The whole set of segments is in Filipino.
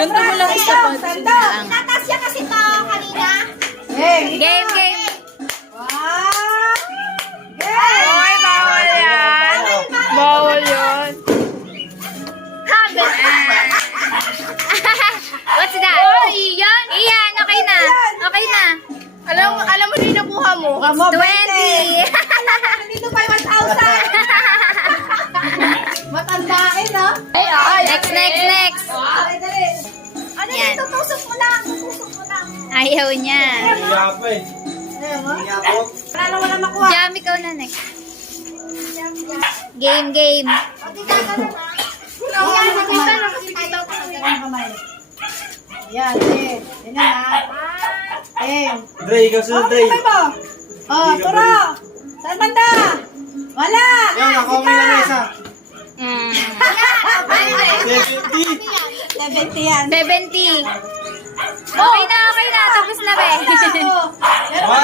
Ganito mo lang isa pa. Tinatas siya kasi to kanina. Game. Wow! Oy, bawal yan. Bawal yun. Habit. What's that? Iyan. Iyan, okay na. Okay na. Alam mo na yung nakuha mo. 20. Dito pa yung 1,000. Matandain, no? Next. Ay, dali. Ano Yan. yun? Tutusok mo lang. Ayaw niya. Ayaw pa eh. Ayaw mo? Wala makuha. Jam, ikaw na next. Game. O, di gagano na. Yan, nakita na kasi tayo pa ng kamay. Yan, yan. Yan na. Dre, ikaw sunod, Dre. Oh, turo. Saan banda? Wala. Yan, ako may lamesa. 70 yan. 70. Okay na. Tapos na ba eh?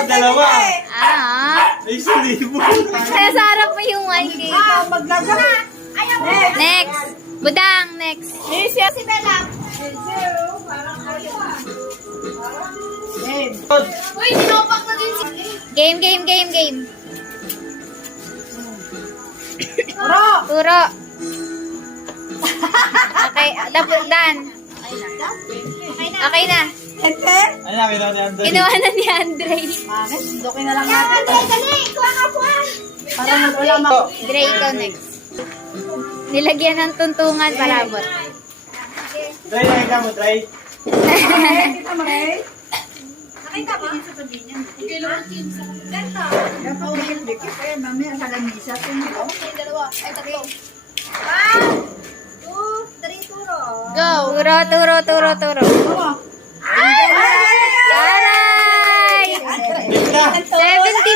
Dalawa. Ay, 1,000. Kaya sa harap mo yung 1K. Maglagay. Ayaw mo. Next. Budang, next. Si Bella. Uy, sinopak na din si... Game. Turo. Turo. Okay, tapos dan. Okay na. Ente? Ay, nakita ni Andre. Kinuha na ni Andre. Bakit? Dokin na lang natin. Dali. Kuha ka po. Para wala Dre, ikaw next. Nilagyan ng tuntungan palabot. Dre, nakita mo, Dre. Kita mo, Ray? Nakita ba? Go. Turo. Taray! 70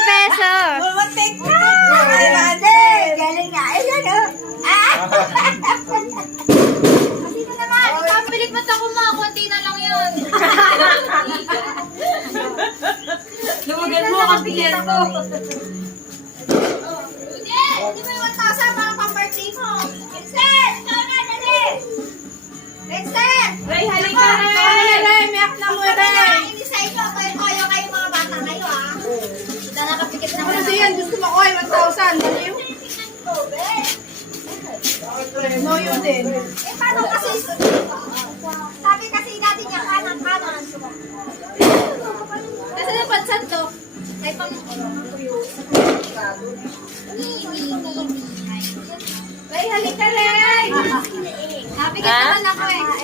pesos. Bumatik na! Ay, mande! Galing nga. Ayan, oh. Sino naman? Ikaw, pilit mo ako mga konti na lang yun. Lumagan mo ang pilit ko. Hindi mo yung 1,000 para pang-birthday mo. Vincent! Ikaw na, dali! Vincent! Ray, halika na. Ray! Miyak na mo, Ray! Hindi sa inyo. Kayo mga bata kayo, ah. Ito nakapikit na. Ano yan? Gusto mo ko ay 1,000. Ano yun? No, yun din. Eh, paano kasi? Sabi kasi natin niya, kanan. Kasi napansan to. Ay, pang tuyo. Ray, halika, Ray! Happy ka na